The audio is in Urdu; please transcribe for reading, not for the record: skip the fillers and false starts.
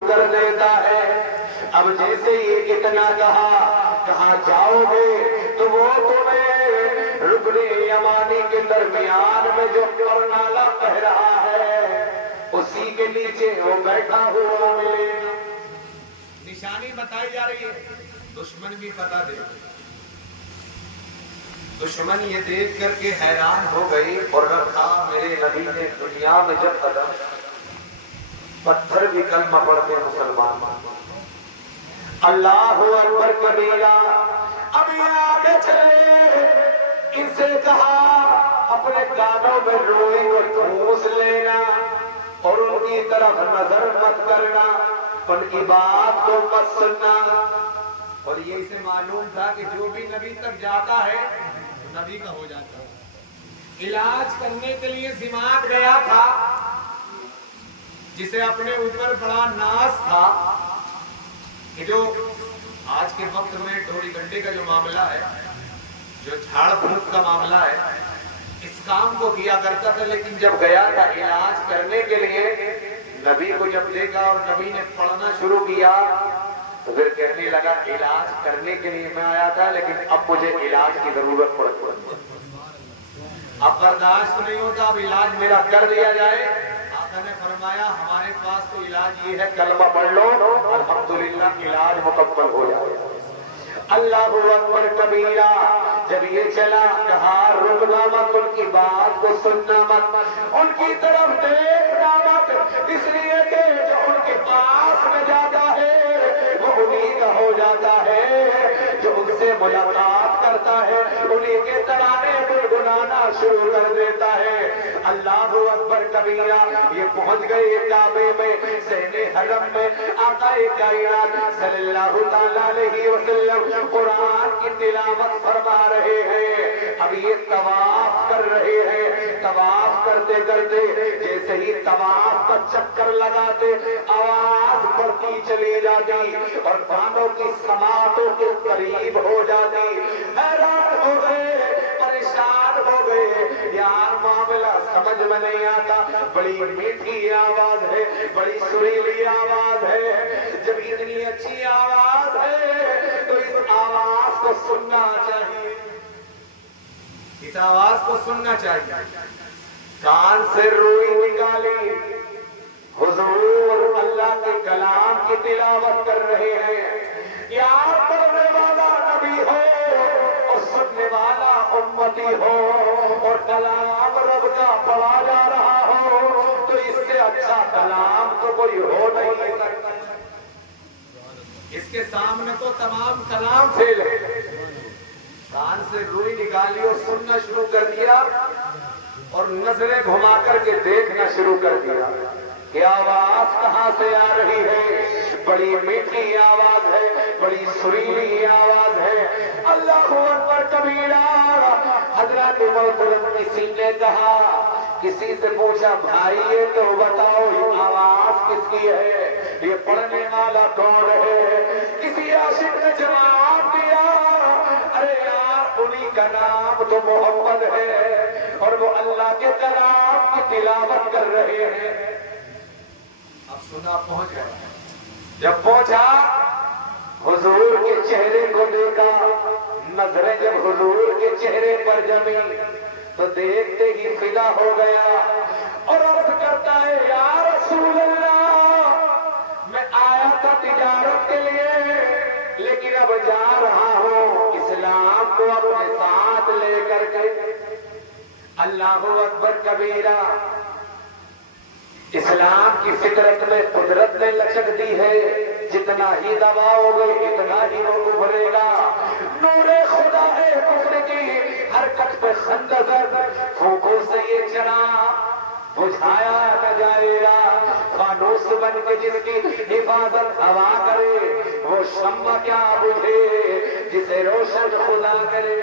کر دیتا ہے۔ اب جیسے یہ اتنا کہا جاؤ گے تو وہ تمہیں رکن یمانی کے درمیان میں جو کرنالا کہہ رہا ہے اسی کے نیچے وہ بیٹھا ہوا ملے گا۔ نشانی بتائی جا رہی ہے، دشمن بھی پتا دے۔ دشمن یہ دیکھ کر کے حیران ہو گئی اور رکھا میرے نبی نے دنیا میں جب قدم، پتھر بھی کلمہ پڑھتے مسلمان۔ اللہ اکبر کبیرہ۔ ابھی آگے چلے، ان سے کہا اپنے کانوں میں روئی کو ٹھوس لینا اور ان کی طرف نظر مت کرنا، ان کی بات کو مت سننا۔ اور یہ اسے معلوم تھا کہ جو بھی نبی تک جاتا ہے نبی کا ہو جاتا ہے۔ علاج کرنے کے لیے سماعت گیا تھا، جسے اپنے اوپر بڑا ناز تھا کہ جو آج کے وقت میں ٹوری گنڈے کا جو معاملہ ہے، جو جھاڑ پھونک کا معاملہ ہے، اس کام کو کیا کرتا تھا۔ لیکن جب گیا تھا علاج کرنے کے لیے، نبی کو جب دیکھا اور نبی نے پڑھنا شروع کیا تو پھر کہنے لگا علاج کرنے کے لیے میں آیا تھا لیکن اب مجھے علاج کی ضرورت پڑتی ہے، اب برداشت نہیں ہوتا، اب علاج میرا کر دیا جائے۔ آقا نے فرمایا ہمارے پاس تو علاج یہ ہے، کلمہ پڑھ لو، الحمدللہ علاج مکمل ہو جائے۔ اللہ اکبر کبیرہ۔ جب یہ چلا کہا رکنا مت، ان کی بات کو سننا مت، ان کی طرف دیکھنا مت، اس لیے کہ جو ان کے پاس میں جاتا ہے وہ انہی کا ہو جاتا ہے، جو ان سے ملاقات کرتا ہے انہی کے ترانے گنگنانا شروع کر دیتا ہے۔ اللہ اکبر کبیرہ۔ یہ پہنچ گئے کعبے میں، صحن حرم میں، آقا کائنات صلی اللہ تعالیٰ علیہ وسلم قرآن کی تلاوت فرما رہے ہیں۔ اب یہ طواف کر رہے ہیں، طواف کرتے کرتے جیسے ہی طواف کا چکر لگاتے آواز بڑھتی چلی جاتی اور کانوں کی سماعتوں کے قریب ہو جاتی۔ حیران ہو گئے، پریشان ہو گئے، یار معاملہ سمجھ میں نہیں آتا، بڑی میٹھی آواز ہے، بڑی سریلی آواز ہے، جب اتنی اچھی آواز ہے تو اس آواز کو سننا چاہیے، اس آواز کو سننا چاہیے۔ کان سے روئی نکالی، حضور اللہ کے کلام کی تلاوت کر رہے ہیں۔ یار پڑھنے والا نبی ہو اور سننے والا امتی ہو اور کلام رب کا پڑھا جا رہا ہو تو اس سے اچھا کلام تو کوئی ہو نہیں سکتا۔ اس کے سامنے تو تمام کلام فیل ہے۔ کان سے روئی نکالی اور سننا شروع کر دیا اور نظریں گھما کر کے دیکھنا شروع کر دیا کہ آواز کہاں سے آ رہی ہے، بڑی میٹھی آواز ہے، بڑی سریلی آواز ہے۔ اللہ اکبر کبیرہ۔ حضرت محترم کسی نے کہا، کسی سے پوچھا بھائی یہ تو بتاؤ یہ آواز کس کی ہے، یہ پڑھنے والا کون ہے؟ کسی عاشق نے جواب دیا، ارے یار انہی کا نام تو محمد ہے اور وہ اللہ کے کلام کی تلاوت کر رہے ہیں۔ اب سنا پہنچ گیا۔ جب پہنچا حضور کے چہرے کو دیکھا، نظریں جب حضور کے چہرے پر جمی تو دیکھتے ہی فدا ہو گیا اور عرض کرتا ہے یا رسول اللہ، میں آیا تھا تجارت کے لیے لیکن اب جا رہا ہوں اسلام کو اپنے ساتھ لے کر کے۔ اللہ اکبر کبیرہ۔ اسلام کی فطرت میں قدرت نے لچک دی ہے، جتنا ہی دباؤ گے اتنا ہی وہ ابھرے گا۔ نور خدا ہے کفر کی حرکت پہ خنجر، پھونکوں سے یہ چرا بجھایا نہ جائے گا۔ فانوس بن کے جس کی حفاظت ہوا کرے وہ شمع کیا بجھے جسے روشن خدا کرے۔